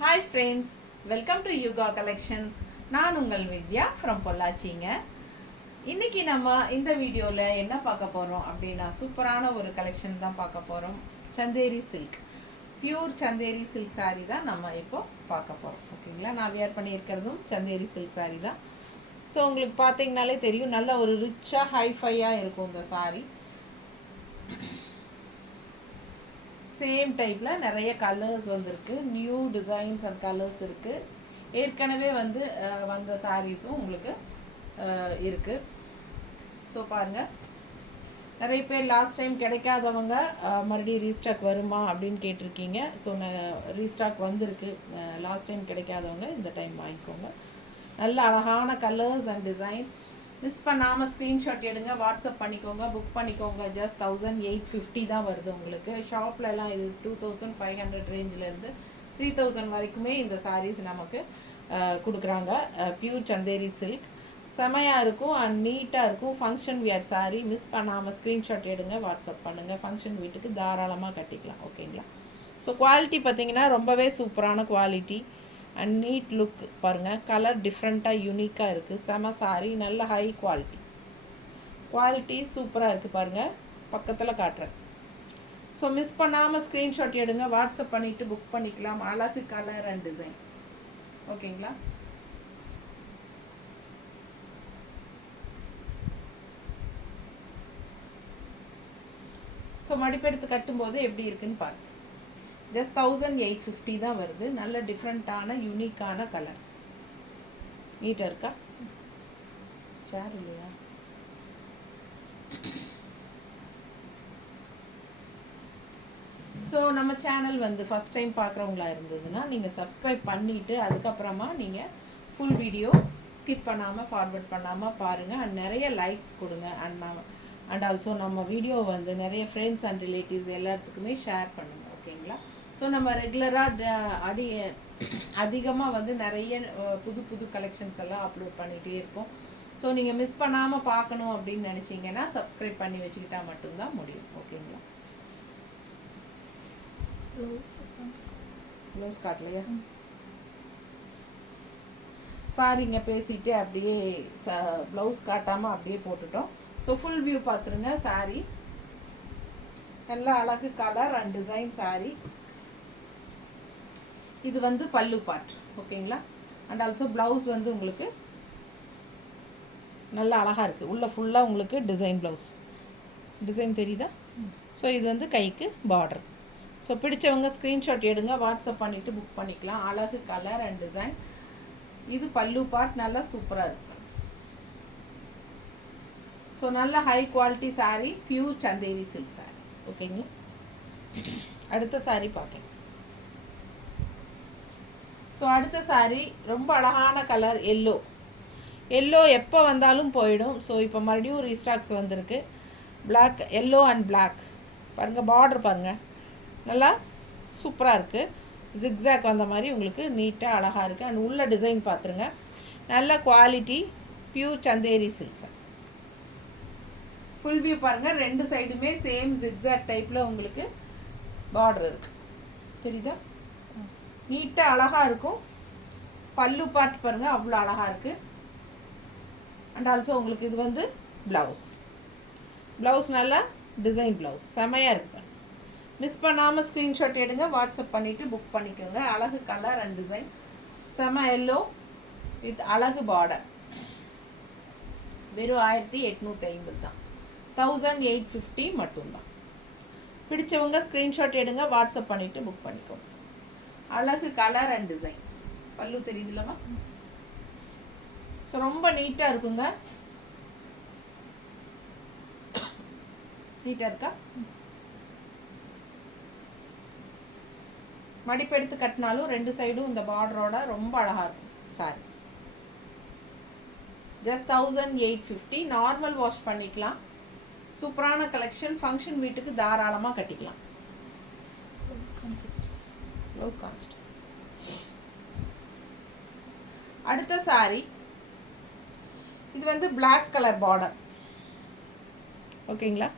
Hi friends, welcome to Yuga Collections. நான் உங்கள் வித்யா from பொள்ளாச்சிங்க. இன்னைக்கு நம்ம இந்த வீடியோவில் என்ன பார்க்க போகிறோம் அப்படின்னா சூப்பரான ஒரு கலெக்ஷன் தான் பார்க்க போகிறோம். Chanderi silk, pure Chanderi silk sari தான் நம்ம இப்போ பார்க்க போகிறோம். ஓகேங்களா, நான் வியர் பண்ணியிருக்கிறதும் சந்தேரி சில்க் சாரீ தான். ஸோ உங்களுக்கு பார்த்தீங்கனாலே தெரியும், நல்ல ஒரு ரிச்சாக ஹைஃபையாக இருக்கும் இந்த சாரீ. சேம் டைப்பில் நிறைய கலர்ஸ் வந்திருக்கு, நியூ டிசைன்ஸ் அண்ட் கலர்ஸ் இருக்குது. ஏற்கனவே வந்த சாரீஸும் உங்களுக்கு இருக்குது. ஸோ பாருங்கள், நிறைய பேர் லாஸ்ட் டைம் கிடைக்காதவங்க மறுபடியும் ரீஸ்டாக் வருமா அப்படின்னு கேட்டிருக்கீங்க. ஸோ ரீஸ்டாக் வந்திருக்கு. லாஸ்ட் டைம் கிடைக்காதவங்க இந்த டைம் வாங்கிக்கோங்க. நல்ல அழகான கலர்ஸ் அண்ட் டிசைன்ஸ். மிஸ் பண்ணாமல் ஸ்க்ரீன்ஷாட் எடுங்க, வாட்ஸ்அப் பண்ணிக்கோங்க, புக் பண்ணிக்கோங்க. ஜஸ்ட் 1850 தான் வருது உங்களுக்கு. ஷாப்லலாம் இது 2500 ரேஞ்சிலேருந்து 3000 வரைக்குமே இந்த சாரீஸ் நமக்கு கொடுக்குறாங்க. பியூர் சந்தேரி சில்க் செமையாக இருக்கும் அண்ட் நீட்டாக இருக்கும். Function wear sari. மிஸ் பண்ணாமல் ஸ்க்ரீன்ஷாட் எடுங்க, வாட்ஸ்அப் பண்ணுங்கள். ஃபங்க்ஷன் வீட்டுக்கு தாராளமாக கட்டிக்கலாம். ஓகேங்களா. ஸோ குவாலிட்டி பார்த்திங்கன்னா ரொம்பவே சூப்பரான குவாலிட்டி அண்ட் நீட் லுக். பாருங்கள், கலர் டிஃப்ரெண்ட்டாக யூனிக்காக இருக்குது. செம சாரி, நல்ல ஹை குவாலிட்டி சூப்பராக இருக்குது. பாருங்கள், பக்கத்தில் காட்டுறேன். ஸோ மிஸ் பண்ணாமல் ஸ்க்ரீன்ஷாட் எடுங்க, வாட்ஸ்அப் பண்ணிவிட்டு புக் பண்ணிக்கலாம். அழகு கலர் அண்ட் டிசைன். ஓகேங்களா. ஸோ மடிப்பெடுத்து கட்டும்போது எப்படி இருக்குன்னு பாருங்கள். ஜஸ்ட் 1850 தான் வருது. நல்ல டிஃப்ரெண்ட்டான யூனிக்கான கலர். நீட்டாக இருக்கா? சேர் இல்லையா? ஸோ நம்ம சேனல் ஃபஸ்ட் டைம் பார்க்குறவங்களா இருந்ததுன்னா நீங்கள் சப்ஸ்கிரைப் பண்ணிவிட்டு அதுக்கப்புறமா நீங்கள் ஃபுல் வீடியோ ஸ்கிப் பண்ணாமல் ஃபார்வர்ட் பண்ணாமல் பாருங்கள். அண்ட் நிறைய லைக்ஸ் கொடுங்க. அண்ட் ஆல்சோ நம்ம வீடியோ நிறைய ஃப்ரெண்ட்ஸ் அண்ட் ரிலேட்டிவ்ஸ் எல்லாத்துக்குமே ஷேர் பண்ணுங்கள். ஓகேங்களா. ஸோ நம்ம ரெகுலராக அதிகமாக நிறைய புது கலெக்ஷன்ஸ் எல்லாம் அப்லோட் பண்ணிகிட்டே இருப்போம். ஸோ நீங்கள் மிஸ் பண்ணாமல் பார்க்கணும் அப்படின்னு நினச்சிங்கன்னா சப்ஸ்கிரைப் பண்ணி வச்சுக்கிட்டா மட்டும்தான் முடியும். ஓகேங்களா. ப்ளவுஸ் காட்டலையா? சாரிங்க, பேசிட்டு அப்படியே ப்ளவுஸ் காட்டாமல் அப்படியே போட்டுட்டோம். ஸோ ஃபுல் வியூ பார்த்துருங்க. சாரி நல்லா அழகு கலர் அண்ட் டிசைன் சாரி. இது பல்லு பார்ட். ஓகேங்களா. அண்ட் ஆல்சோ ப்ளவுஸ் உங்களுக்கு நல்லா அழகாக இருக்குது. உள்ளே ஃபுல்லாக உங்களுக்கு டிசைன் தெரியுதா? ஸோ இது கைக்கு பார்டர். ஸோ பிடிச்சவங்க ஸ்க்ரீன்ஷாட் எடுங்க, வாட்ஸ்அப் பண்ணிவிட்டு புக் பண்ணிக்கலாம். அழகு கலர் அண்ட் டிசைன். இது பல்லு பார்ட். நல்லா சூப்பராக இருக்கு. ஸோ நல்ல high quality sari, pure Chanderi silk saris. ஓகேங்களா. அடுத்த சாரீ பார்க்கலாம். ஸோ அடுத்த சாரீ ரொம்ப அழகான கலர் எல்லோ எப்போ வந்தாலும் போயிடும். ஸோ இப்போ மறுபடியும் ரீஸ்டாக்ஸ் வந்திருக்கு. Black, yellow and black. பாருங்கள், பார்டர் பாருங்கள், நல்லா சூப்பராக இருக்குது. ஜிக்ஸாக் வந்த மாதிரி உங்களுக்கு நீட்டாக அழகாக இருக்குது. அண்ட் உள்ள டிசைன் பார்த்துருங்க. நல்ல quality, pure Chanderi silks. Full view பாருங்கள். ரெண்டு சைடுமே சேம் ஜிக்ஸாக் டைப்பில் உங்களுக்கு பார்டர் இருக்குது. தெரியுதா? நீட்டாக அழகாக இருக்கும். பல்லு பார்ட் பாருங்கள், அவ்வளோ அழகாக இருக்குது. அண்ட் ஆல்சோ உங்களுக்கு இது ப்ளவுஸ் நல்லா டிசைன் ப்ளவுஸ் செமையாக இருக்கு. மிஸ் பண்ணாமல் ஸ்க்ரீன்ஷாட் எடுங்க, வாட்ஸ்அப் பண்ணிவிட்டு புக் பண்ணிக்கோங்க. அழகு கலர் அண்ட் டிசைன். செம எல்லோ வித் அழகு பார்டர். வெறும் 1850 தான். 1850 மட்டும்தான். பிடிச்சவங்க ஸ்க்ரீன்ஷாட் எடுங்க, வாட்ஸ்அப் பண்ணிவிட்டு புக் பண்ணிக்கோங்க. அழகு கலர் அண்ட் டிசைன். பல்லு தெரியுதுல்லவா? ஸோ ரொம்ப நீட்டாக இருக்குங்க. நீட்டாக இருக்கா? மடிப்பெடுத்து கட்டினாலும் ரெண்டு சைடும் இந்த பார்டரோட ரொம்ப அழகாக இருக்கும் சாரி. ஜஸ்ட் 1850. நார்மல் வாஷ் பண்ணிக்கலாம். சூப்பரான கலெக்ஷன். ஃபங்க்ஷன் வீட்டுக்கு தாராளமாக கட்டிக்கலாம். ப்ளவுஸ் கான்ஸ்ட். அடுத்த சாரி இது பிளாக் கலர் பார்டர். ஓகேங்களா.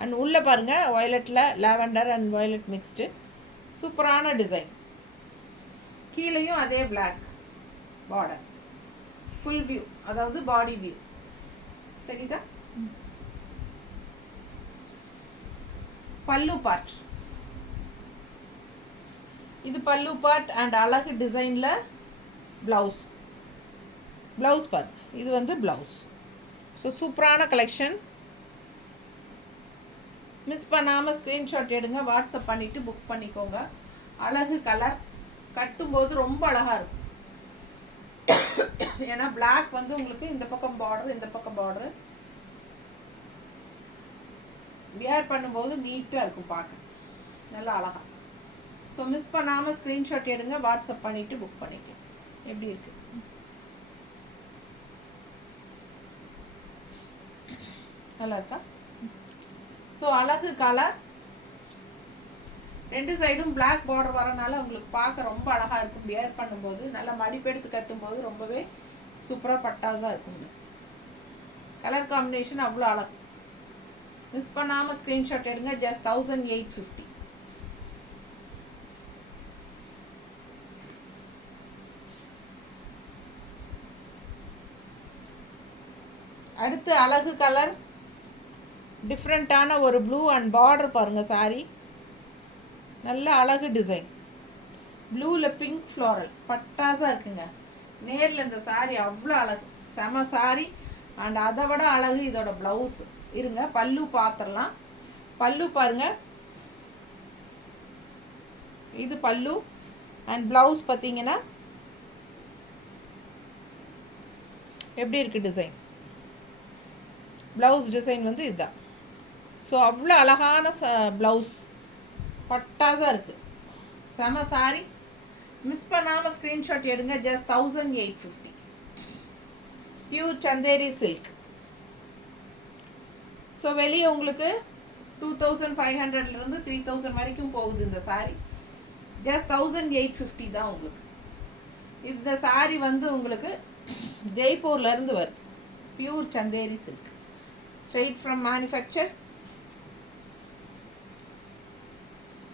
அண்ட் உள்ளே பாருங்கள், வயலட்டில் லாவெண்டர் அண்ட் வயலட் மிக்ஸ்டு சூப்பரான டிசைன். கீழேயும் அதே பிளாக் பார்டர், ஃபுல் வியூ, அதாவது பாடி வியூ. தெரியுதா? பல்லு பார்ட், இது பல்லு பார்ட் அண்ட் அழகு டிசைன்ல பிளவுஸ். பிளவுஸ் பார்ட் இது வந்து பிளவுஸ். ஸோ சூப்பரான கலெக்ஷன். மிஸ் பண்ணாமல் ஸ்க்ரீன்ஷாட் எடுங்க, வாட்ஸ்அப் பண்ணிவிட்டு புக் பண்ணிக்கோங்க. அழகு கலர், கட்டும்போது ரொம்ப அழகாக இருக்கும். ஏன்னா பிளாக் வந்து உங்களுக்கு இந்த பக்கம் பார்டர், இந்த பக்கம் பார்டர், வியர் பண்ணும்போது நீட்டாக இருக்கும், பார்க்க நல்லா அழகாக. ஸோ மிஸ் பண்ணாமல் ஸ்க்ரீன்ஷாட் எடுங்க, வாட்ஸ்அப் பண்ணிவிட்டு புக் பண்ணிக்கலாம். எப்படி இருக்கு? நல்லா இருக்கா? ஸோ அழகு கலர், ரெண்டு சைடும் பிளாக் பார்டர் வரனால உங்களுக்கு பார்க்க ரொம்ப அழகாக இருக்கும். வியர் பண்ணும்போது நல்லா மடிப்பெடுத்து கட்டும்போது ரொம்பவே சூப்பராக பட்டாஸாக இருக்கும். மிஸ் கலர் காம்பினேஷன் அவ்வளோ அழகு. மிஸ் பண்ணாமல் ஸ்க்ரீன்ஷாட் எடுங்க. ஜஸ்ட் 1850. அடுத்து அழகு கலர், டிஃப்ரெண்ட்டான ஒரு ப்ளூ அண்ட் பார்டர் பாருங்கள். சாரி நல்ல அழகு டிசைன், ப்ளூவில் பிங்க் ஃப்ளோரல் பட்டாஸாக இருக்குங்க. நேரில் இந்த சாரி அவ்வளோ அழகு, செம சாரி. அண்ட் அதை விட அழகு இதோட ப்ளவுஸ். இருங்க பல்லு பார்த்துடலாம். பல்லு பாருங்க, இது பல்லு. அண்ட் ப்ளவுஸ் பார்த்தீங்கன்னா எப்படி இருக்குது டிசைன்? ப்ளவுஸ் டிசைன் வந்து இதுதான். ஸோ அவ்வளோ அழகான ப்ளவுஸ், பட்டாஸாக இருக்குது, செம சாரி. மிஸ் பண்ணாமல் ஸ்க்ரீன்ஷாட் எடுங்க. Just 1850. Pure Chanderi silk. So வெளியே உங்களுக்கு 2500லேருந்து 3000 வரைக்கும் போகுது இந்த சாரி. ஜஸ்ட் 1850 தான் உங்களுக்கு. இந்த சாரி வந்து உங்களுக்கு ஜெய்ப்பூர்லேருந்து வருது. Pure Chanderi silk, straight from manufacture.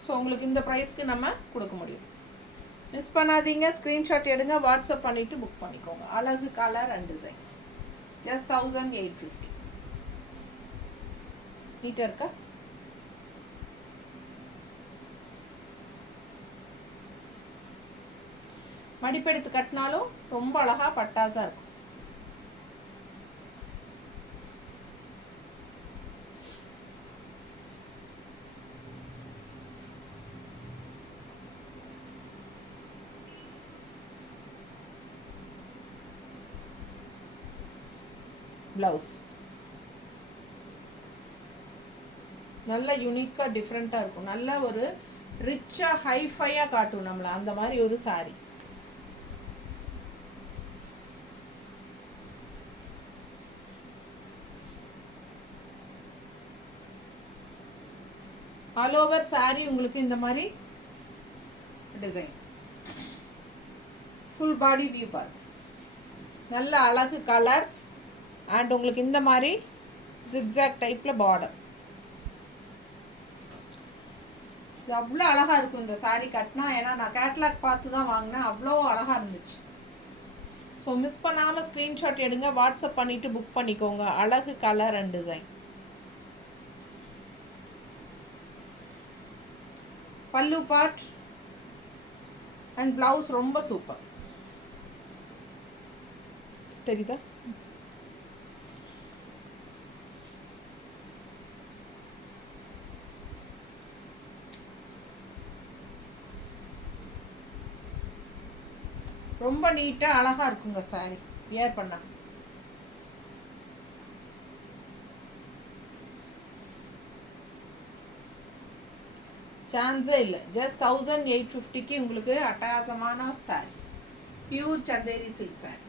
So உங்களுக்கு இந்த ப்ரைஸ்க்கு நம்ம கொடுக்க முடியும். மிஸ் பண்ணாதீங்க, ஸ்க்ரீன்ஷாட் எடுங்க, வாட்ஸ்அப் பண்ணிவிட்டு புக் பண்ணிக்கோங்க. அழகு கலர் அண்ட் டிசைன். ஜஸ்ட் 1850. நீட்டாக இருக்கா? மடிப்பெடுத்து கட்டினாலும் ரொம்ப அழகாக பட்டாஸாக இருக்கும். ப்ளவுஸ் நல்ல யூனிக்காக டிஃப்ரெண்ட்டாக இருக்கும். நல்ல ஒரு ரிச்சாக ஹைஃபையாக காட்டும் நம்மளை, அந்த மாதிரி ஒரு சாரி. ஆல் ஓவர் சாரி உங்களுக்கு இந்த மாதிரி டிசைன், ஃபுல் பாடி வியூ பார், நல்ல அழகு கலர். அண்ட் உங்களுக்கு இந்த மாதிரி ஜிக்ஸாக் டைப்பில் பார்டர். இது அவ்வளோ அழகாக இருக்கும் இந்த சாரீ கட்டினா. ஏன்னா நான் கேட்லாக் பார்த்து தான் வாங்கினேன், அவ்வளோ அழகாக இருந்துச்சு. ஸோ மிஸ் பண்ணாமல் ஸ்க்ரீன்ஷாட் எடுங்க, வாட்ஸ்அப் பண்ணிவிட்டு புக் பண்ணிக்கோங்க. அழகு கலர் அண்ட் டிசைன். பல்லு பார்ட் அண்ட் ப்ளவுஸ் ரொம்ப சூப்பர். தெரியுதா? ரொம்ப நீட்டாக அழகாக இருக்குங்க சாரி வியர் பண்ண. சான்ஸே இல்லை. ஜஸ்ட் 1850க்கு உங்களுக்கு அட்டகாசமான sorry, pure Chanderi silk sorry.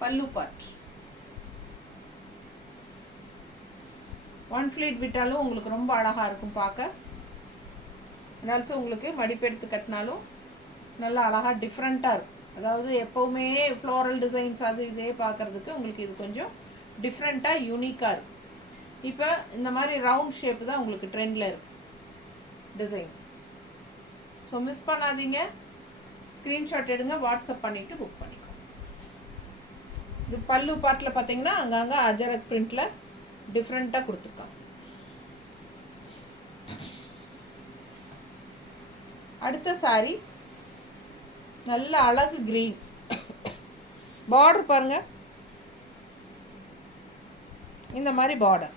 பல்லு பார்ட் ஒன் ஃப்ளீட் விட்டாலும் உங்களுக்கு ரொம்ப அழகாக இருக்கும் பார்க்க. ஆல்சோ உங்களுக்கு மடிப்பெடுத்து கட்டினாலும் நல்லா அழகாக டிஃப்ரெண்ட்டாக இருக்கும். அதாவது எப்போவுமே ஃப்ளோரல் டிசைன்ஸ் அது இதே பார்க்குறதுக்கு உங்களுக்கு இது கொஞ்சம் டிஃப்ரெண்ட்டாக யூனிக்காக இருக்கும். இப்போ இந்த மாதிரி ரவுண்ட் ஷேப்பு தான் உங்களுக்கு ட்ரெண்டில் இருக்கும் டிசைன்ஸ். ஸோ மிஸ் பண்ணாதீங்க, ஸ்க்ரீன்ஷாட் எடுங்க, வாட்ஸ்அப் பண்ணிவிட்டு புக் பண்ணிக்கோங்க. இது பல்லு பார்ட்டில் பார்த்தீங்கன்னா அங்கங்கே அஜரக் பிரிண்டில் டிஃப்ரெண்ட்டாக கொடுத்துருக்காங்க. அடுத்த சாரி நல்ல அழகு க்ரீன், பார்டர் பாருங்கள், இந்த மாதிரி பார்டர்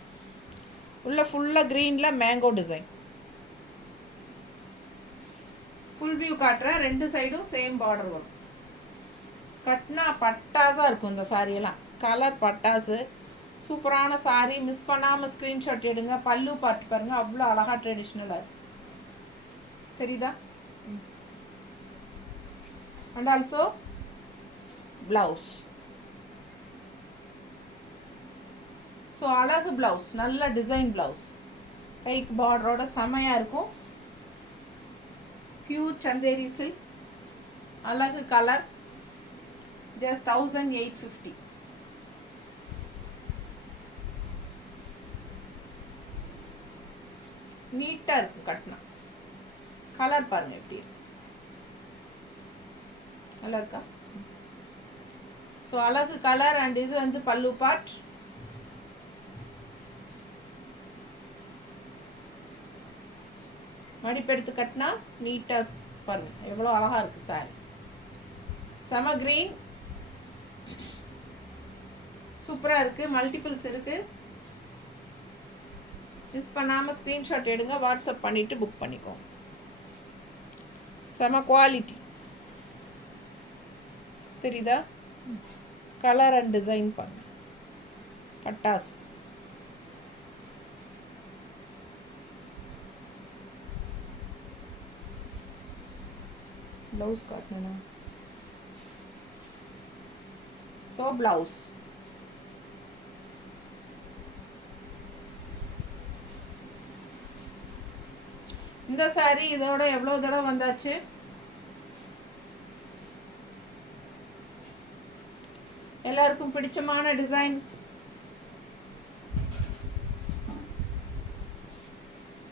உள்ள ஃபுல்லாக க்ரீனில் மேங்கோ டிசைன். ஃபுல் வியூ காட்டுறேன், 2 சைடும் சேம் பார்டர் வரும். கட்டினா பட்டாஸாக இருக்கும் இந்த சாரியெல்லாம், கலர் பட்டாசு, சூப்பரான சாரி. மிஸ் பண்ணாமல் ஸ்க்ரீன்ஷாட் எடுங்க. பல்லு பார்த்து பாருங்கள், அவ்வளோ அழகாக ட்ரெடிஷ்னலாக இருக்கு, தெரியுதா? And also blouse. ஸோ அழகு ப்ளவுஸ், நல்ல டிசைன் ப்ளவுஸ், கைக்கு பார்டரோட செமையாக இருக்கும். பியூர் சந்தேரி சில்க், அழகு கலர், just 1850. நீட்டாக இருக்கும் கட்டினா. கலர் பாருங்க எப்படி இருக்கு, நல்லா இருக்கா? ஸோ அழகு கலர். அண்ட் இது வந்து பல்லு பார்ட். மடிப்பெடுத்து கட்டினா நீட்டாக பாருங்க எவ்வளோ அழகாக இருக்குது சாரி. செம கிரீன், சூப்பராக இருக்குது, மல்டிபிள்ஸ் இருக்குது. மிஸ் பண்ணாமல் ஸ்க்ரீன்ஷாட் எடுங்க, வாட்ஸ்அப் பண்ணிவிட்டு புக் பண்ணிக்கோங்க. செம குவாலிட்டி, தெரியுதா? கலர் அண்ட் டிசைன் பண்ண பட்டாஸ். ப்ளவுஸ் காட்டணும்னா, ஸோ ப்ளவுஸ். இந்த சாரி இதோட எவ்வளோ தடவை வந்தாச்சு. எல்லாருக்கும் பிடிச்சமான design.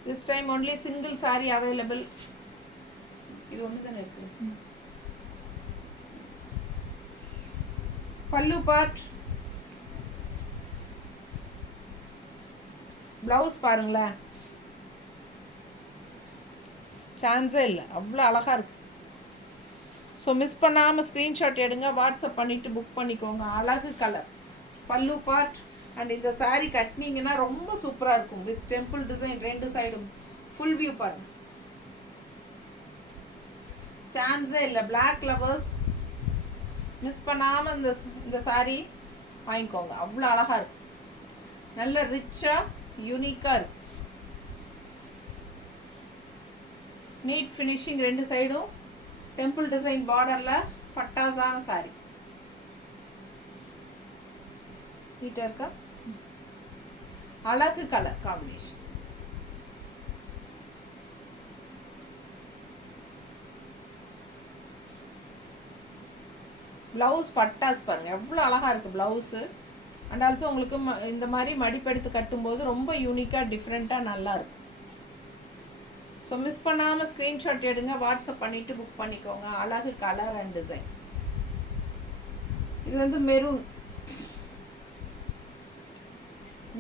this time only single saree available. இது ஒன்று தானே இருக்கு. பல்லு பார்ட், ப்ளவுஸ் பாருங்களேன், சான்ஸே இல்லை, அவ்வளோ அழகாக இருக்கு. ஸோ மிஸ் பண்ணாமல் ஸ்க்ரீன்ஷாட் எடுங்க, வாட்ஸ்அப் பண்ணிவிட்டு புக் பண்ணிக்கோங்க. அழகு கலர், பல்லு பார்ட். அண்ட் இந்த சாரீ கட்டினீங்கன்னா ரொம்ப சூப்பராக இருக்கும், வித் டெம்பிள் டிசைன் 2 சைடும். ஃபுல் வியூ பாருங்க, சான்ஸே இல்லை. பிளாக் லவர்ஸ் மிஸ் பண்ணாமல் இந்த சாரீ வாங்கிக்கோங்க, அவ்வளோ அழகாக இருக்கு, நல்ல ரிச்சாக யூனிக்காக இருக்கு. நீட் ஃபினிஷிங், 2 சைடும் டெம்பிள் டிசைன் பார்டரில் பட்டாசான சாரி. நீட்டாக இருக்கா? அழகு கலர் காம்பினேஷன். ப்ளவுஸ் பட்டாஸ் பாருங்கள் எவ்வளோ அழகாக இருக்குது ப்ளவுஸு. அண்ட் ஆல்சோ உங்களுக்கு இந்த மாதிரி மடிப்பெடுத்து கட்டும்போது ரொம்ப யூனிக்காக டிஃப்ரெண்ட்டாக நல்லாயிருக்கும். ஸோ மிஸ் பண்ணாமல் ஸ்க்ரீன்ஷாட் எடுங்க, வாட்ஸ்அப் பண்ணிவிட்டு புக் பண்ணிக்கோங்க. அழகு கலர் அண்ட் டிசைன். இது வந்து மெரூன்.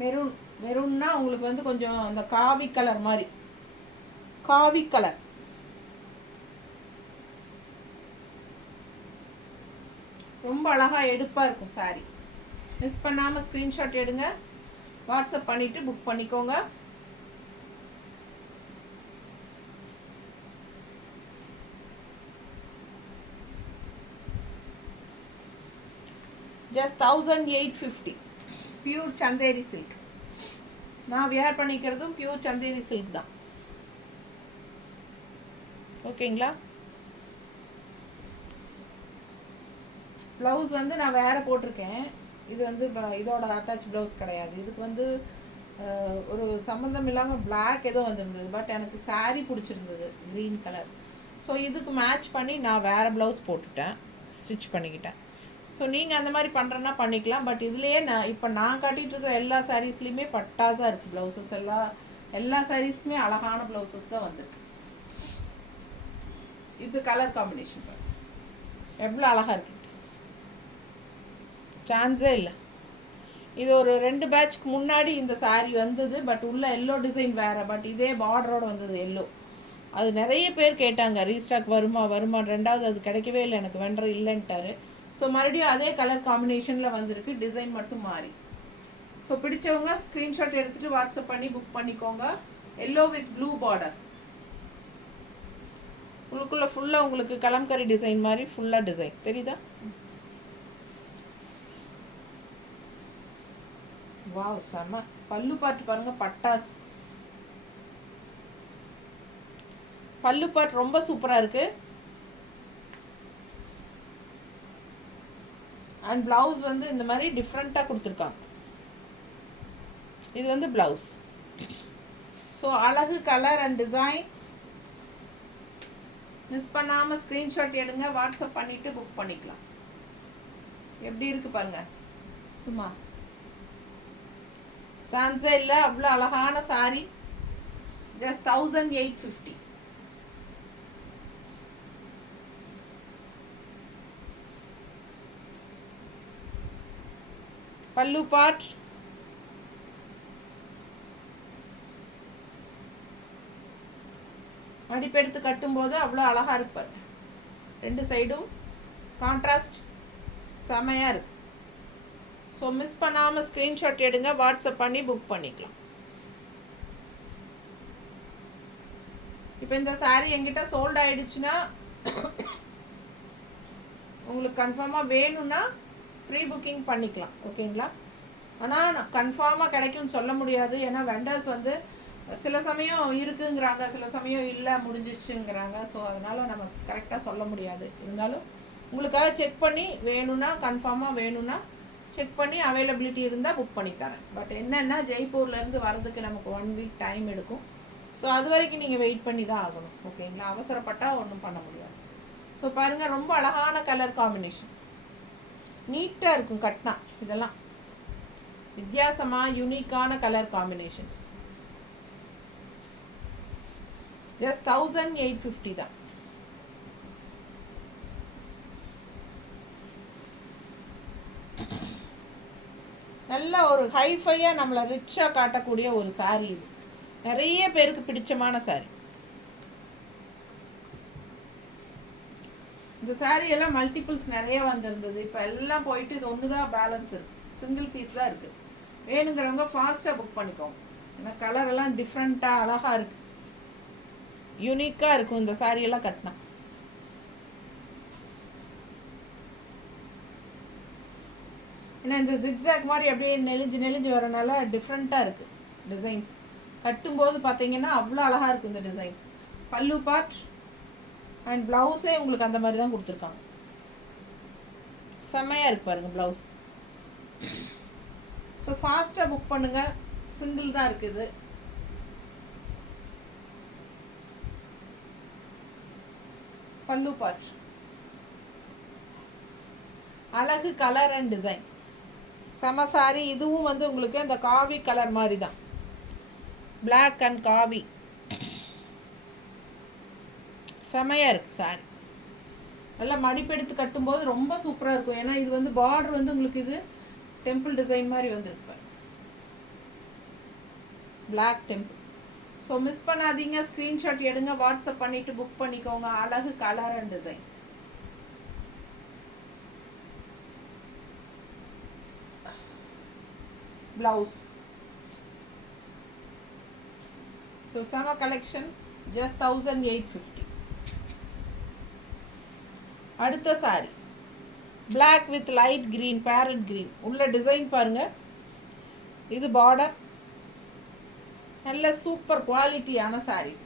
மெரூன் மெரூன்னா உங்களுக்கு வந்து கொஞ்சம் அந்த காவி கலர் மாதிரி, காவி கலர். ரொம்ப அழகாக எடுப்பாக இருக்கும் சாரி. மிஸ் பண்ணாமல் ஸ்க்ரீன்ஷாட் எடுங்க, வாட்ஸ்அப் பண்ணிவிட்டு புக் பண்ணிக்கோங்க. just 1850. Pure Chanderi silk. நான் வியர் பண்ணிக்கிறதும் பியூர் சந்தேரி சில்க் தான். ஓகேங்களா? ப்ளவுஸ் வந்து நான் வேறு போட்டிருக்கேன். இது வந்து இதோட அட்டாச் ப்ளவுஸ் கிடையாது. இதுக்கு வந்து ஒரு சம்மந்தம் இல்லாமல் பிளாக் ஏதோ வந்துருந்தது. பட் எனக்கு சாரீ பிடிச்சிருந்தது க்ரீன் கலர். ஸோ இதுக்கு மேட்ச் பண்ணி நான் வேறு ப்ளவுஸ் போட்டுட்டேன், ஸ்டிச் பண்ணிக்கிட்டேன். ஸோ நீங்கள் அந்த மாதிரி பண்ணுறேன்னா பண்ணிக்கலாம். பட் இதுலேயே இப்போ நான் காட்டிகிட்டு இருக்கிற எல்லா சாரீஸ்லேயுமே பட்டாஸாக இருக்குது ப்ளவுசஸ். எல்லா சாரீஸ்க்குமே அழகான ப்ளவுசஸ் தான் வந்திருக்கு. இது கலர் காம்பினேஷன் எவ்வளோ அழகாக இருக்கு, சான்ஸே இல்லை. இது ஒரு 2 பேட்ச்க்கு முன்னாடி இந்த சாரீ வந்தது. பட் உள்ள எல்லோ டிசைன் வேறு, பட் இதே பார்டரோடு வந்தது எல்லோ. அது நிறைய பேர் கேட்டாங்க ரீஸ்டாக் வருமா வருமானு. 2வது அது கிடைக்கவே இல்லை, எனக்கு வெண்டர் இல்லைன்ட்டாரு. ஸோ மறுபடியும் அதே கலர் காம்பினேஷனில் வந்திருக்கு, டிசைன் மட்டும் மாறி. ஸோ பிடிச்சவங்க ஸ்க்ரீன்ஷாட் எடுத்துகிட்டு வாட்ஸ்அப் பண்ணி புக் பண்ணிக்கோங்க. எல்லோ வித் ப்ளூ பார்டர், உள்ளுக்குள்ளே ஃபுல்லாக உங்களுக்கு கலம்கரி டிசைன் மாதிரி ஃபுல்லாக டிசைன் தெரியுதா? வாவ் செம்ம. பல்லு பாட்டு பாருங்க, பட்டாஸ் பல்லு பாட்டு ரொம்ப சூப்பராக இருக்கு. அண்ட் பிளவுஸ் வந்து இந்த மாதிரி டிஃப்ரெண்ட்டாக கொடுத்துருக்காங்க. இது வந்து பிளவுஸ். ஸோ அழகு கலர் அண்ட் டிசைன். மிஸ் பண்ணாமல் ஸ்க்ரீன்ஷாட் எடுங்க, வாட்ஸ்அப் பண்ணிவிட்டு புக் பண்ணிக்கலாம். எப்படி இருக்குது பாருங்க, சும்மா சான்ஸே இல்லை, அவ்வளோ அழகான சாரி. ஜஸ்ட் 1850. பல்லு பார்ட், மடிப்பெடுத்து கட்டும்போது அவ்வளோ அழகாக இருப்பார். 2 சைடும் கான்ட்ராஸ்ட் செமையாக இருக்குது. ஸோ மிஸ் பண்ணாமல் ஸ்க்ரீன்ஷாட் எடுங்க, வாட்ஸ்அப் பண்ணி புக் பண்ணிக்கலாம். இப்போ இந்த சாரீ எங்கிட்ட சோல்ட் ஆகிடுச்சுன்னா உங்களுக்கு கன்ஃபார்மாக வேணும்னா ப்ரீ புக்கிங் பண்ணிக்கலாம், ஓகேங்களா? ஆனால் கன்ஃபார்மாக கிடைக்கும்னு சொல்ல முடியாது. ஏன்னா வெண்டர்ஸ் வந்து சில சமயம் இருக்குங்கிறாங்க, சில சமயம் இல்லை முடிஞ்சிச்சுங்கிறாங்க. ஸோ அதனால் நம்ம கரெக்டாக சொல்ல முடியாது. இருந்தாலும் உங்களுக்காக செக் பண்ணி வேணும்னா, கன்ஃபார்மாக வேணும்னா செக் பண்ணி அவைலபிலிட்டி இருந்தால் புக் பண்ணி தரேன். பட் என்னென்னா ஜெய்ப்பூர்லேருந்து வரதுக்கு நமக்கு 1 வீக் டைம் எடுக்கும். ஸோ அது வரைக்கும் நீங்கள் வெயிட் பண்ணி தான் ஆகணும், ஓகேங்களா? அவசரப்பட்டால் ஒன்றும் பண்ண முடியாது. ஸோ பாருங்கள், ரொம்ப அழகான கலர் காம்பினேஷன், நீட்டாக இருக்கும் கட்னா. இதெல்லாம் வித்தியாசமாக யூனிக்கான கலர் காம்பினேஷன்ஸ். ஜஸ்ட் 1850 தான். நல்ல ஒரு ஹைஃபையாக நம்மளை ரிச்சாக காட்டக்கூடிய ஒரு சாரீ இது. நிறைய பேருக்கு பிடிச்சமான சாரீ. இந்த சாரியெல்லாம் மல்டிபிள்ஸ் நிறைய வந்திருந்தது. இப்போ எல்லாம் போயிட்டு இது ஒன்று தான் பேலன்ஸ் இருக்குது, சிங்கிள் பீஸ் தான் இருக்குது. வேணுங்கிறவங்க ஃபாஸ்ட்டாக புக் பண்ணிக்கோங்க. ஏன்னா கலரெல்லாம் டிஃப்ரெண்ட்டாக அழகாக இருக்குது, யூனிக்காக இருக்கும் இந்த சாரியெல்லாம் கட்டினா. ஏன்னா இந்த ஜிக்ஸாக் மாதிரி அப்படியே நெளிஞ்சு வரனால டிஃப்ரெண்ட்டாக இருக்குது டிசைன்ஸ். கட்டும்போது பார்த்தீங்கன்னா அவ்வளோ அழகாக இருக்குது இந்த டிசைன்ஸ். பல்லு பார்ட் அண்ட் ப்ளவுஸே உங்களுக்கு அந்த மாதிரி தான் கொடுத்துருக்காங்க. செம்மையாக இருக்கு பாருங்கள் ப்ளவுஸ். ஸோ ஃபாஸ்ட்டாக புக் பண்ணுங்கள், சிங்கிள் தான் இருக்குது. பல்லு பார்ட், அழகு கலர் அண்ட் டிசைன், செம சாரி. இதுவும் வந்து உங்களுக்கு அந்த காவி கலர் மாதிரி தான், பிளாக் அண்ட் காவி. செமையாக இருக்குது சாரி. நல்லா மடிப்பெடுத்து கட்டும்போது ரொம்ப சூப்பராக இருக்கும். ஏன்னா இது வந்து பார்டர் வந்து உங்களுக்கு இது டெம்பிள் டிசைன் மாதிரி வந்துருக்கு, பிளாக் டெம்பிள். ஸோ மிஸ் பண்ணாதீங்க, ஸ்க்ரீன்ஷாட் எடுங்க, வாட்ஸ்அப் பண்ணிவிட்டு புக் பண்ணிக்கோங்க. அழகு colour and design. Blouse. So சம கலெக்ஷன்ஸ், ஜஸ்ட் 1850. அடுத்த sari black with light green, parrot green. உள்ள டிசைன் பாருங்கள். இது பார்டர். நல்ல சூப்பர் குவாலிட்டியான saris.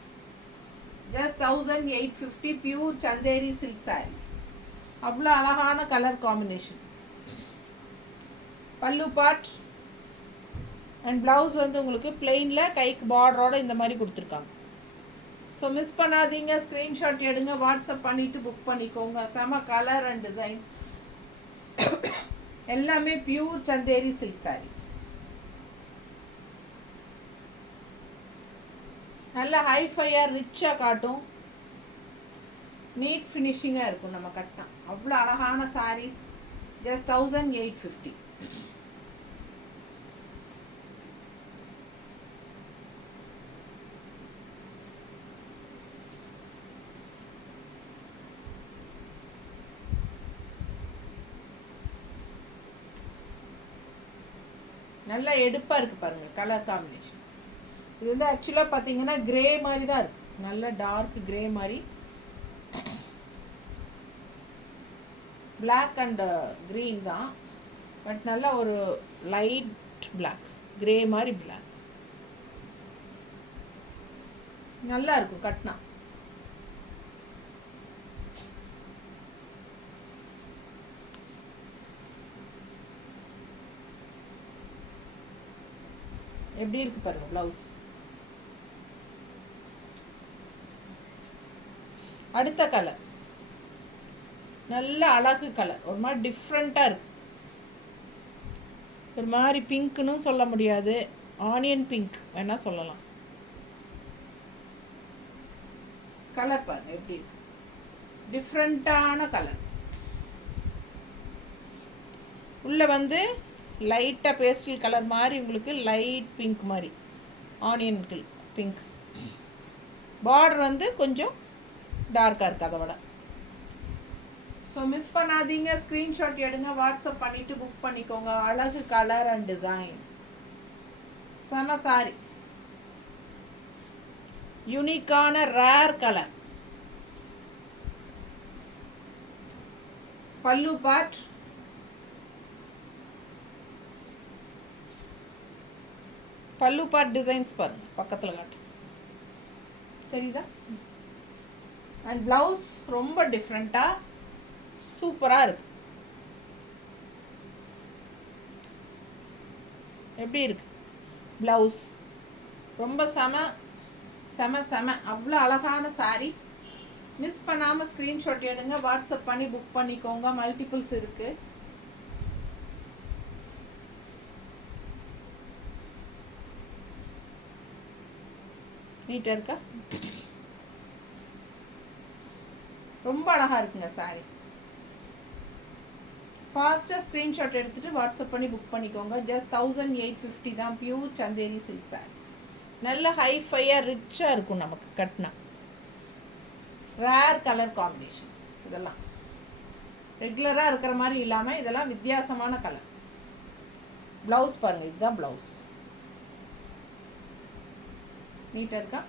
Just 1850. Pure Chanderi silk saris. அவ்வளோ அழகான கலர் காம்பினேஷன். பல்லு பார்ட் அண்ட் ப்ளவுஸ் வந்து உங்களுக்கு பிளெயினில் கைக்கு பார்டரோட இந்த மாதிரி கொடுத்துருக்காங்க. ஸோ மிஸ் பண்ணாதீங்க, ஸ்க்ரீன்ஷாட் எடுங்க, வாட்ஸ்அப் பண்ணிவிட்டு புக் பண்ணிக்கோங்க. செம கலர் அண்ட் டிசைன்ஸ், எல்லாமே பியூர் சந்தேரி சில்க் சாரீஸ். நல்ல ஹைஃபையாக ரிச்சாக காட்டும். நீட் ஃபினிஷிங்காக இருக்கும் நம்ம கட்டினா. அவ்வளோ அழகான சாரீஸ். ஜஸ்ட் 1850. நல்லா எடுப்பாக இருக்குது பாருங்கள் கலர் காம்பினேஷன். இது வந்து ஆக்சுவலாக பார்த்தீங்கன்னா கிரே மாதிரி தான் இருக்குது. நல்ல டார்க் கிரே மாதிரி. பிளாக் அண்ட் க்ரீன் தான், பட் நல்லா ஒரு லைட் பிளாக், கிரே மாதிரி பிளாக். நல்லா இருக்கும் கட்டினா. எப்படி இருக்கு பாருங்க ப்ளவுஸ். அடுத்த கலர் நல்ல அழகு கலர், ஒரு மாதிரி டிஃப்ரெண்ட்டாக இருக்கு. ஒரு மாதிரி பிங்க்னு சொல்ல முடியாது, ஆனியன் பிங்க் வேணா சொல்லலாம். கலர் பாருங்க எப்படி இருக்கு, டிஃப்ரெண்ட்டான கலர். உள்ள வந்து லைட்டாக பேஸ்டல் கலர் மாதிரி, உங்களுக்கு லைட் பிங்க் மாதிரி, ஆனியன் பிங்க். பார்டர் வந்து கொஞ்சம் டார்க்காக இருக்குது அதை விட. ஸோ மிஸ் பண்ணாதீங்க, ஸ்க்ரீன்ஷாட் எடுங்க, வாட்ஸ்அப் பண்ணிவிட்டு புக் பண்ணிக்கோங்க. அழகு கலர் அண்ட் டிசைன், செம சாரி, யூனிக்கான ரேர் கலர். பல்லு பார்ட், பல்லு பார்ட் டிசைன்ஸ் பாருங்க, பக்கத்தில் காட்டு தெரியுதா. அண்ட் ப்ளவுஸ் ரொம்ப டிஃப்ரெண்ட்டாக சூப்பராக இருக்கு. எப்படி இருக்கு ப்ளவுஸ், ரொம்ப செம செம செம, அவ்வளோ அழகான சாரி. மிஸ் பண்ணாமல் ஸ்க்ரீன்ஷாட் எடுங்க, வாட்ஸ்அப் பண்ணி புக் பண்ணிக்கோங்க. மல்டிபிள்ஸ் இருக்குது. நீட்டாக இருக்கா, ரொம்ப அழகாக இருக்குங்க சாரி. ஃபாஸ்ட்டாக ஸ்க்ரீன்ஷாட் எடுத்துகிட்டு வாட்ஸ்அப் பண்ணி புக் பண்ணிக்கோங்க. ஜஸ்ட் 1850 தான். Pure Chanderi silk sorry. நல்ல ஹைஃபையாக ரிச்சாக இருக்கும் நமக்கு கட்டினா. ரேர் கலர் காம்பினேஷன்ஸ் இதெல்லாம், ரெகுலராக இருக்கிற மாதிரி இல்லாமல் இதெல்லாம் வித்தியாசமான கலர். ப்ளவுஸ் பாருங்கள், இதுதான் ப்ளவுஸ். நீட்டாக இருக்கா.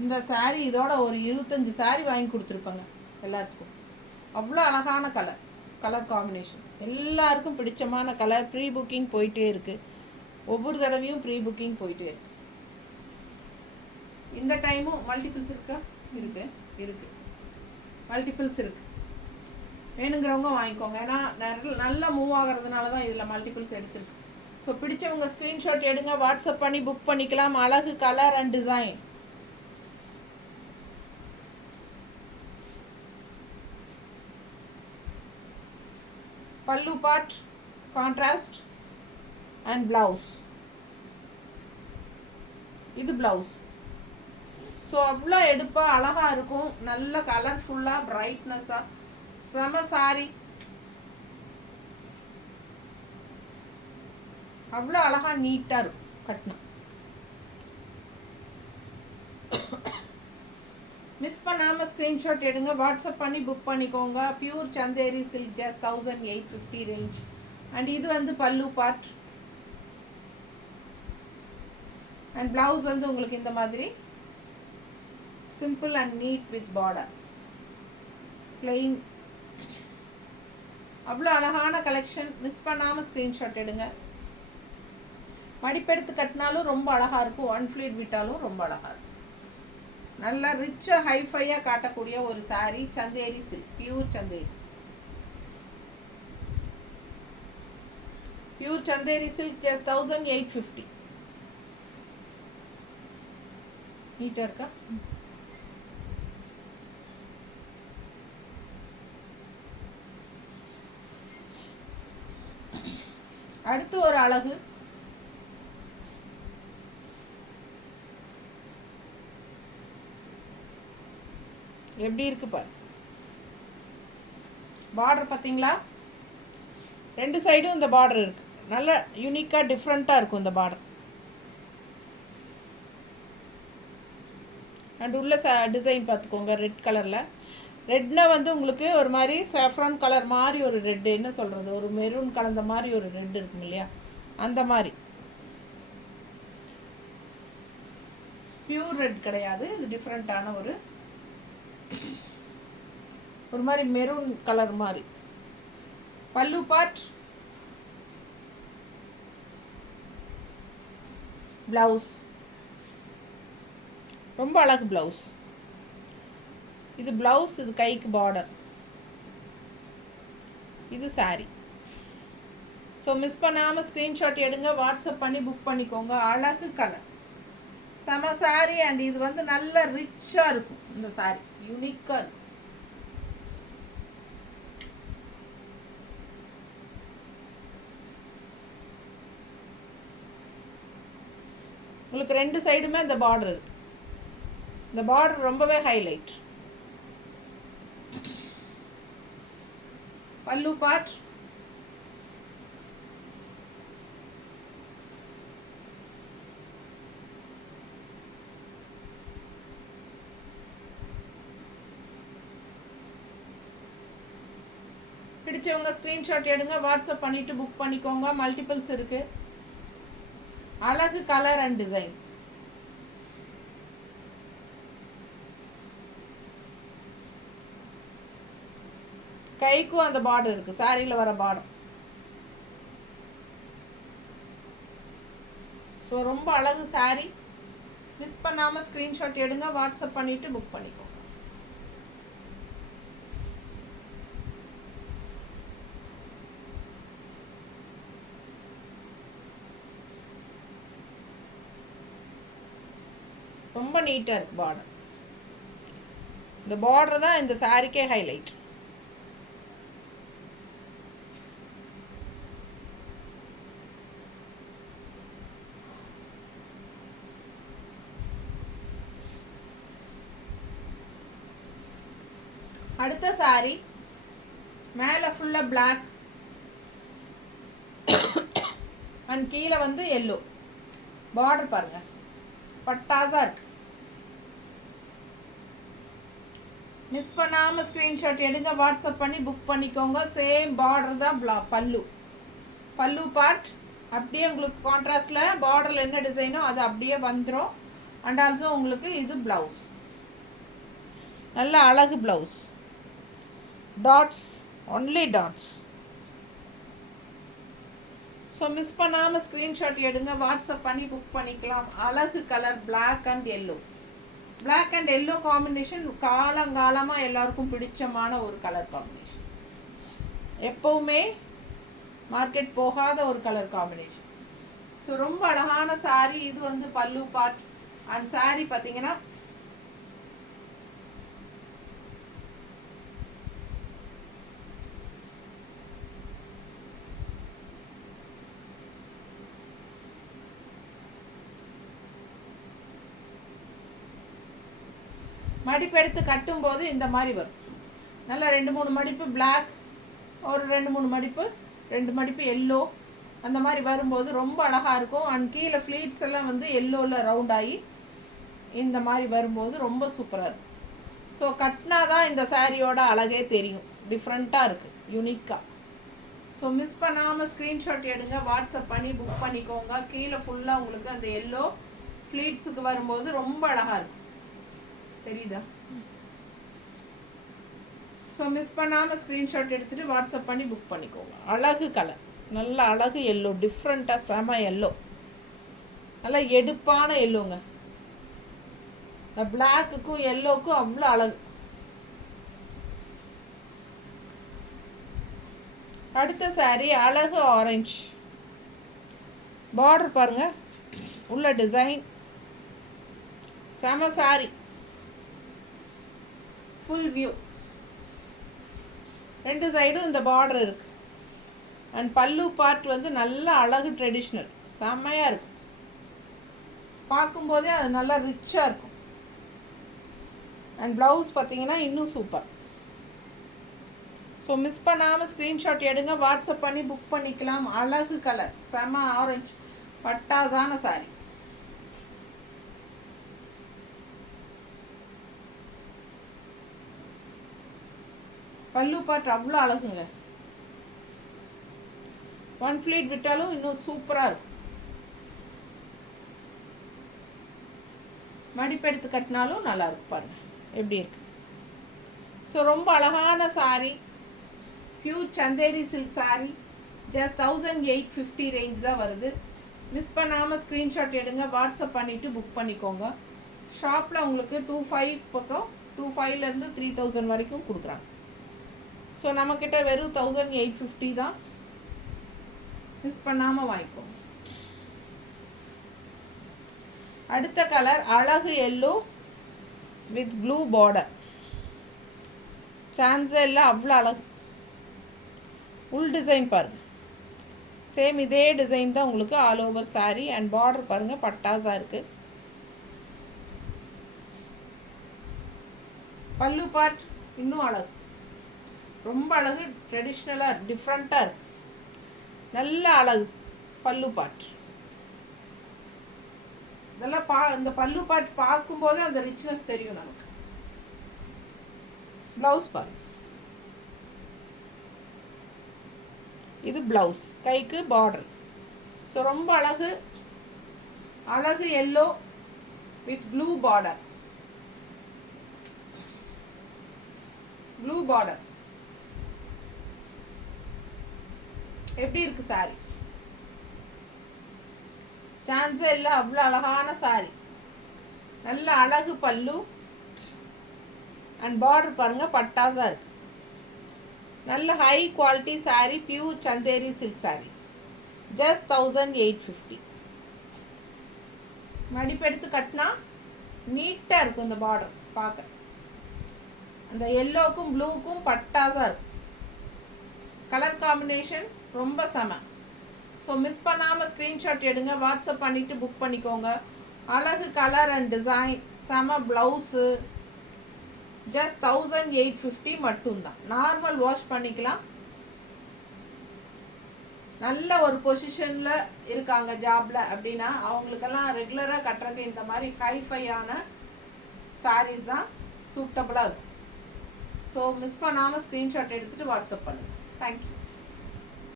இந்த சாரீ இதோட ஒரு 25 சாரீ வாங்கி கொடுத்துருப்பாங்க எல்லாத்துக்கும். அவ்வளோ அழகான கலர், கலர் காம்பினேஷன், எல்லாருக்கும் பிடிச்சமான கலர். ப்ரீ புக்கிங் போயிட்டே இருக்குது, ஒவ்வொரு தடவையும் ப்ரீ புக்கிங் போயிட்டே இருக்கு. இந்த டைமும் மல்டிபிள்ஸ் இருக்கா, இருக்குது மல்டிபிள்ஸ் இருக்குது. வேணுங்கிறவங்க வாங்கிக்கோங்க, ஏன்னா நல்லா மூவ் ஆகிறதுனால தான் இதில் மல்டிபிள்ஸ் எடுத்துருக்கு. ஸோ பிடிச்சவங்க ஸ்க்ரீன்ஷாட் எடுங்க, வாட்ஸ்அப் பண்ணி புக் பண்ணிக்கலாம். அழகு கலர் அண்ட் டிசைன். பல்லு பார்ட் கான்ட்ராஸ்ட் அண்ட் ப்ளவுஸ், இது ப்ளவுஸ். ஸோ அவ்வளோ எடுப்பாக அழகாக இருக்கும், நல்ல கலர்ஃபுல்லாக பிரைட்னஸாக செம சாரி. அவ்வளோ அழகாக நீட்டாக இருக்கும் கட்டினா. மிஸ் பண்ணாமல் ஸ்க்ரீன்ஷாட் எடுங்க, வாட்ஸ்அப் பண்ணி புக் பண்ணிக்கோங்க. Pure Chanderi silk, just 1850 range. And இது வந்து பல்லு பார்ட். அண்ட் ப்ளவுஸ் வந்து உங்களுக்கு இந்த மாதிரி simple and neat with border, plain. அவ்வளோ அழகான கலெக்ஷன். மிஸ் பண்ணாமல் ஸ்க்ரீன்ஷாட் எடுங்க. மடிப்பெடுத்து கட்டினாலும் ரொம்ப அழகாக இருக்கும், ஒன் ஃப்ளீட் விட்டாலும் ரொம்ப அழகாக இருக்கும். நல்லா ரிச்சாக ஹைஃபையாக காட்டக்கூடிய ஒரு sari, Chanderi silk, pure Chanderi. Pure Chanderi silk, just 1850. நீட்டாக இருக்கா. அடுத்து ஒரு அழகு எப்படி இருக்குது பாரு. பார்டர் பார்த்தீங்களா? ரெண்டு சைடும் இந்த பார்டர் இருக்குது. நல்ல யூனிக்காக டிஃப்ரெண்ட்டாக இருக்கும் இந்த பார்டர். அண்ட் உள்ள டிசைன் பார்த்துக்கோங்க ரெட் கலரில். ரெட்னா வந்து உங்களுக்கு ஒரு மாதிரி சாஃப்ரான் கலர் மாதிரி ஒரு ரெட்டு, என்ன சொல்கிறது, ஒரு மெரூன் கலந்த மாதிரி ஒரு ரெட் இருக்கும் இல்லையா, அந்த மாதிரி. பியூர் ரெட் கிடையாது, இது டிஃப்ரெண்ட்டான ஒரு மாதிரி மெரூன் கலர் மாதிரி. பல்லு பார்ட், ப்ளவுஸ், ரொம்ப அழகு ப்ளவுஸ். இது ப்ளவுஸ், இது கைக்கு பார்டர், இது சாரி. ஸோ மிஸ் பண்ணாமல் ஸ்க்ரீன்ஷாட் எடுங்க, வாட்ஸ்அப் பண்ணி புக் பண்ணிக்கோங்க. அழகு கலர், செம சாரி. அண்ட் இது வந்து நல்ல ரிச்சாக இருக்கும் இந்த சாரி, யூனிக்காக இருக்கும். உங்களுக்கு ரெண்டு சைடுமே இந்த பார்டர் இருக்கு. இந்த பார்டர் ரொம்பவே ஹைலைட். பல்லு பார்ட், பிடிச்சவங்க ஸ்க்ரீன்ஷாட் எடுங்க, வாட்ஸ்அப் பண்ணிட்டு புக் பண்ணிக்கோங்க. மல்டிபிள்ஸ் இருக்கு. அழகு கலர் அண்ட் டிசைன்ஸ். கைக்கும் அந்த பார்டர் இருக்கு, சாரியில் வர பார்டர். ஸோ ரொம்ப அழகு சாரி. மிஸ் பண்ணாமல் ஸ்க்ரீன்ஷாட் எடுங்க, வாட்ஸ்அப் பண்ணிட்டு புக் பண்ணிக்கோங்க. ரொம்ப நீட்டாக இருக்கு பார்டர். இந்த பார்டர் தான் இந்த சாரிக்கே ஹைலைட். அடுத்த சாரி மேலே ஃபுல்லாக பிளாக் அண்ட் கீழே வந்து எல்லோ பார்டர் பாருங்க, பட்டாசா இருக்கு. மிஸ் பண்ணாமல் ஸ்க்ரீன்ஷாட் எடுங்க, வாட்ஸ்அப் பண்ணி புக் பண்ணிக்கோங்க. சேம் பார்டர் தான் பல்லு பார்ட். அப்படியே உங்களுக்கு கான்ட்ராஸ்டில் பார்டரில் என்ன டிசைனோ அது அப்படியே வந்துடும். அண்ட் ஆல்சோ உங்களுக்கு இது ப்ளவுஸ், நல்ல அழகு blouse. Dots, only dots. So miss பண்ணாமல் ஸ்க்ரீன்ஷாட் எடுங்க, வாட்ஸ்அப் பண்ணி புக் பண்ணிக்கலாம். அழகு colour, black and yellow. Black and yellow combination காலங்காலமாக எல்லாருக்கும் பிடிச்சமான ஒரு கலர் காம்பினேஷன். எப்போவுமே மார்க்கெட் போகாத ஒரு கலர் காம்பினேஷன். ஸோ ரொம்ப அழகான சாரி. இது வந்து பல்லு பார்ட். அண்ட் சாரி பார்த்தீங்கன்னா மடிப்பு எடுத்து கட்டும்போது இந்த மாதிரி வரும். நல்லா 2-3 மடிப்பு பிளாக், ஒரு 2-3 மடிப்பு, 2 மடிப்பு எல்லோ, அந்த மாதிரி வரும்போது ரொம்ப அழகாக இருக்கும். அண்ட் கீழே ஃப்ளீட்ஸ் எல்லாம் வந்து எல்லோவில் ரவுண்ட் ஆகி இந்த மாதிரி வரும்போது ரொம்ப சூப்பராக இருக்கும். ஸோ கட்டினா தான் இந்த சாரியோட அழகே தெரியும். டிஃப்ரெண்ட்டாக இருக்குது, யூனிக்காக. ஸோ மிஸ் பண்ணாமல் ஸ்க்ரீன்ஷாட் எடுங்க, வாட்ஸ்அப் பண்ணி புக் பண்ணிக்கோங்க. கீழே ஃபுல்லாக உங்களுக்கு அந்த எல்லோ ஃப்ளீட்ஸுக்கு வரும்போது ரொம்ப அழகாக இருக்கும், தெரியுதா? ஸோ மிஸ் பண்ணாமல் ஸ்க்ரீன்ஷாட் எடுத்துகிட்டு வாட்ஸ்அப் பண்ணி புக் பண்ணிக்கோங்க. அழகு கலர், நல்ல அழகு எல்லோ, டிஃப்ரெண்ட்டாக செம எல்லோ, நல்லா எடுப்பான எல்லோங்க. இந்த பிளாக்குக்கும் எல்லோக்கும் அவ்வளோ அழகு. அடுத்த சாரி அழகு ஆரஞ்சு. பார்டர் பாருங்க, உள்ள டிசைன் செம சாரி. ஃபுல் வியூ, ரெண்டு சைடும் இந்த பார்டர் இருக்கு. அண்ட் பல்லு பார்ட் வந்து நல்ல அழகு ட்ரெடிஷ்னல், செம்மையாக இருக்கும். பார்க்கும்போதே அது நல்லா ரிச்சாக இருக்கும். அண்ட் ப்ளவுஸ் பார்த்தீங்கன்னா இன்னும் சூப்பர். ஸோ மிஸ் பண்ணாமல் ஸ்க்ரீன்ஷாட் எடுங்க, வாட்ஸ்அப் பண்ணி புக் பண்ணிக்கலாம். அழகு கலர், செம ஆரஞ்சு, பட்டாசான சாரி. பல்லு பார்ட் அவ்வளோ அழகுங்க. ஒன் ஃப்ளீட் விட்டாலும் இன்னும் சூப்பராக இருக்கும். மடிப்பெடுத்து கட்டினாலும் நல்லா இருக்கும். பாருங்க எப்படி இருக்கு. ஸோ ரொம்ப அழகான sorry, pure Chanderi silk sorry. Just 1850 range தான் வருது. மிஸ் பண்ணாமல் ஸ்க்ரீன்ஷாட் எடுங்க, வாட்ஸ்அப் பண்ணிவிட்டு புக் பண்ணிக்கோங்க. ஷாப்பில் உங்களுக்கு 2500 பக்கம், 2500 3000 வரைக்கும் கொடுக்குறாங்க. ஸோ நம்மக்கிட்ட வெறும் 1850 தான். மிஸ் பண்ணாமல் வாங்கிக்கோங்க. அடுத்த கலர் அழகு எல்லோ வித் ப்ளூ பார்டர். சான்ஸே இல்லை, அவ்வளோ அழகு. உள் டிசைன் பாருங்கள், சேம் இதே டிசைன் தான் உங்களுக்கு all over sari. And border பாருங்கள், பட்டாஸாக இருக்குது. பல்லு பார்ட் இன்னும் அழகு, ரொம்ப அழகு. ட்ரெடிஷ்னலாக டிஃப்ரெண்ட்டாக இருக்கு, நல்ல அழகு பல்லு பார்ட். இதெல்லாம் இந்த பல்லு பார்ட் பார்க்கும்போது அந்த ரிச்னஸ் தெரியும் நமக்கு. ப்ளவுஸ் பாருங்க, இது ப்ளவுஸ், கைக்கு பார்டர். ஸோ ரொம்ப அழகு. அழகு yellow with blue border. Blue border எப்படி இருக்கு சாரி? சான்ஸே இல்லை, அவ்வளோ அழகான சாரி. நல்ல அழகு பல்லு அண்ட் பார்டர் பாருங்க, பட்டாசா இருக்கு. நல்ல high quality sari, pure Chanderi silk saris. Just 1850. மடிப்பெடுத்து கட்டினா நீட்டாக இருக்கும். இந்த பார்டர் பார்க்க அந்த எல்லோவுக்கும் ப்ளூவுக்கும் பட்டாசா இருக்கும். கலர் காம்பினேஷன் ரொம்ப செம. ஸோ மிஸ் பண்ணாமல் ஸ்க்ரீன்ஷாட் எடுங்க, வாட்ஸ்அப் பண்ணிவிட்டு புக் பண்ணிக்கோங்க. அழகு கலர் அண்ட் டிசைன், செம ப்ளவுஸு. ஜஸ்ட் 1850 மட்டும்தான். நார்மல் வாஷ் பண்ணிக்கலாம். நல்ல ஒரு பொசிஷனில் இருக்காங்க ஜாபில் அப்படின்னா அவங்களுக்கெல்லாம் ரெகுலராக கட்டுறதுக்கு இந்த மாதிரி ஹைஃபையான சாரீஸ் தான் சூட்டபுளாக இருக்கும். ஸோ மிஸ் பண்ணாமல் ஸ்க்ரீன்ஷாட் எடுத்துகிட்டு வாட்ஸ்அப் பண்ணுங்கள். தேங்க்யூ.